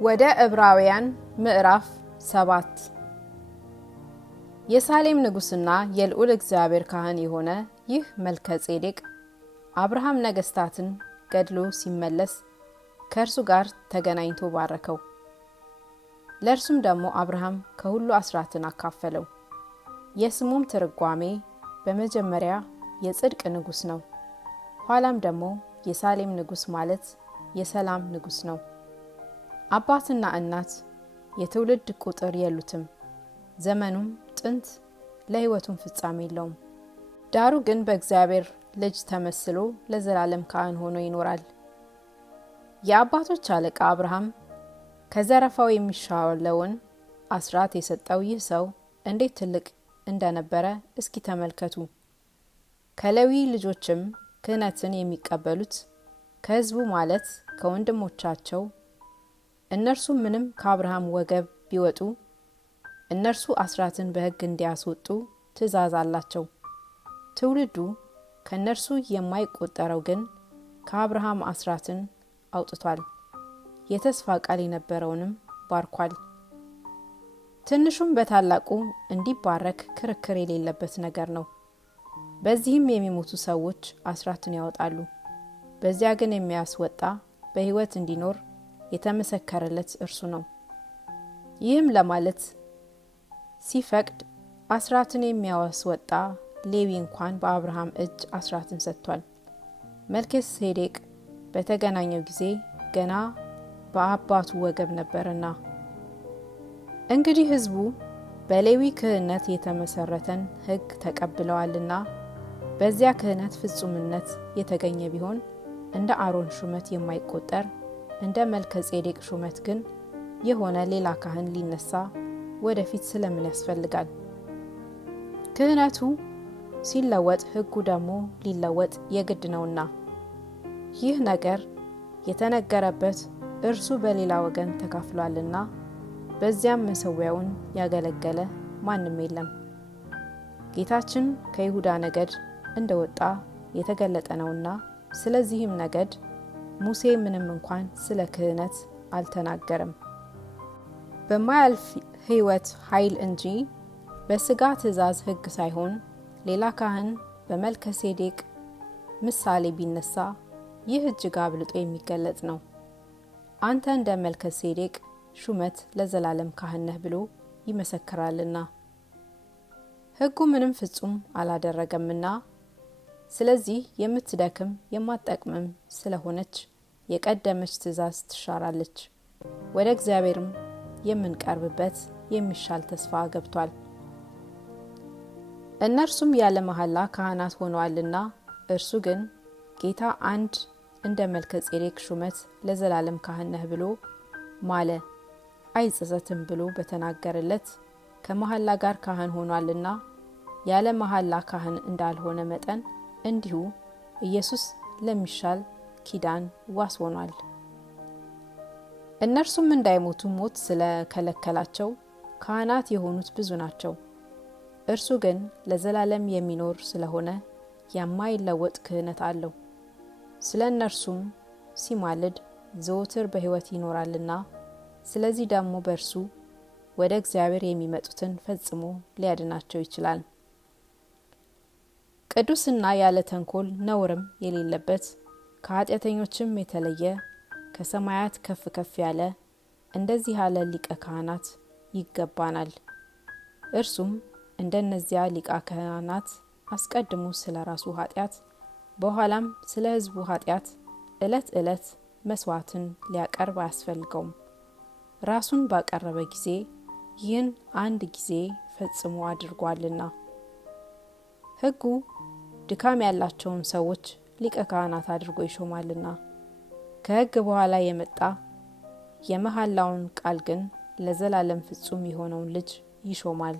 ወደ ዕብራውያን ምዕራፍ 7 የሳሌም ንጉስና የልዑል እግዚአብሔር ካህን የሆነ ይህ መልከጼዴቅ አብርሃም ነገስታትን ገድሎ ሲመለስ ከእርሱ ጋር ተገናኝቶ ባረከው። ለእርሱም ደግሞ አብርሃም ከሁሉ አስራትን አካፈለው። የስሙም ትርጓሜ በመጀመሪያ የጽድቅ ንጉስ ነው፣ ኋላም ደግሞ የሳሌም ንጉስ ማለት የሰላም ንጉስ ነው። አባትና እናት የትውልድ ቁጥር የሉትም፣ ዘመኑም ጥንት ለሕይወቱም ፍጻሜ የለውም። ዳሩ ግን በእግዚአብሔር ልጅ ተመስሎ ለዘላለም ካህን ሆኖ ይኖራል። የአባቶች አለቃ አብርሃም ከዘረፋው የሚሻለውን አስራት የሰጠው ይህ ሰው እንዴት ትልቅ እንደነበረ እስኪ ተመልከቱ። ከሌዊ ልጆችም ክህነትን የሚቀበሉት ከሕዝቡ ማለት ከወንድሞቻቸው እነርሱ ምንም ከአብርሃም ወገብ ቢወጡ እነርሱ አስራትን በሕግ እንዲያስወጡ ትእዛዝ አላቸው። ትውልዱ ከእነርሱ የማይቆጠረው ግን ከአብርሃም አስራትን አውጥቷል፣ የተስፋ ቃል የነበረውንም ባርኳል። ትንሹም በታላቁ እንዲባረክ ክርክር የሌለበት ነገር ነው። በዚህም የሚሞቱ ሰዎች አስራትን ያወጣሉ፣ በዚያ ግን የሚያስወጣ በሕይወት እንዲኖር የተመሰከረለት እርሱ ነው። ይህም ለማለት ሲፈቅድ አስራትን የሚያስወጣ ሌዊ እንኳን በአብርሃም እጅ አስራትን ሰጥቷል። መልከጼዴቅ በተገናኘው ጊዜ ገና በአባቱ ወገብ ነበርና። እንግዲህ ሕዝቡ በሌዊ ክህነት የተመሰረተን ሕግ ተቀብለዋልና በዚያ ክህነት ፍጹምነት የተገኘ ቢሆን እንደ አሮን ሹመት የማይቆጠር እንደ መልከጼዴቅ ሹመት ግን የሆነ ሌላ ካህን ሊነሳ ወደፊት ስለምን ያስፈልጋል? ክህነቱ ሲለወጥ ሕጉ ደግሞ ሊለወጥ የግድ ነውና። ይህ ነገር የተነገረበት እርሱ በሌላ ወገን ተካፍሏልና በዚያም መሠዊያውን ያገለገለ ማንም የለም። ጌታችን ከይሁዳ ነገድ እንደወጣ የተገለጠ ነውና፣ ስለዚህም ነገድ ሙሴ ምንም እንኳን ስለ ክህነት አልተናገረም፣ በማያልፍ ሕይወት ኃይል እንጂ በሥጋ ትእዛዝ ሕግ ሳይሆን ሌላ ካህን በመልከጼዴቅ ምሳሌ ቢነሳ ይህ እጅግ አብልጦ የሚገለጥ ነው። አንተ እንደ መልከጼዴቅ ሹመት ለዘላለም ካህን ነህ ብሎ ይመሰክራልና። ሕጉ ምንም ፍጹም አላደረገምና፣ ስለዚህ የምትደክም የማትጠቅምም ስለሆነች የቀደመች ትእዛዝ ትሻራለች፣ ወደ እግዚአብሔርም የምንቀርብበት የሚሻል ተስፋ ገብቷል። እነርሱም ያለ መሐላ ካህናት ሆነዋልና፣ እርሱ ግን ጌታ አንድ እንደ መልከጼዴቅ ሹመት ለዘላለም ካህን ነህ ብሎ ማለ፣ አይጸጸትም ብሎ በተናገረለት ከመሐላ ጋር ካህን ሆኗልና፣ ያለ መሐላ ካህን እንዳልሆነ መጠን እንዲሁ ኢየሱስ ለሚሻል ኪዳን ዋስ ሆኗል። እነርሱም እንዳይሞቱ ሞት ስለከለከላቸው ካህናት የሆኑት ብዙ ናቸው። እርሱ ግን ለዘላለም የሚኖር ስለሆነ የማይለወጥ ክህነት አለው። ስለ እነርሱም ሲማልድ ዘወትር በሕይወት ይኖራልና፣ ስለዚህ ደግሞ በእርሱ ወደ እግዚአብሔር የሚመጡትን ፈጽሞ ሊያድናቸው ይችላል። ቅዱስና ያለ ተንኮል ነውርም የሌለበት ከኃጢአተኞችም የተለየ ከሰማያት ከፍ ከፍ ያለ እንደዚህ ያለ ሊቀ ካህናት ይገባናል። እርሱም እንደነዚያ ሊቀ ካህናት አስቀድሞ ስለ ራሱ ኃጢአት በኋላም ስለ ሕዝቡ ኃጢአት ዕለት ዕለት መስዋዕትን ሊያቀርብ አያስፈልገውም። ራሱን ባቀረበ ጊዜ ይህን አንድ ጊዜ ፈጽሞ አድርጓልና። ሕጉ ድካም ያላቸውን ሰዎች ሊቀ ካህናት አድርጎ ይሾማልና፣ ከሕግ በኋላ የመጣ የመሐላውን ቃል ግን ለዘላለም ፍጹም የሆነውን ልጅ ይሾማል።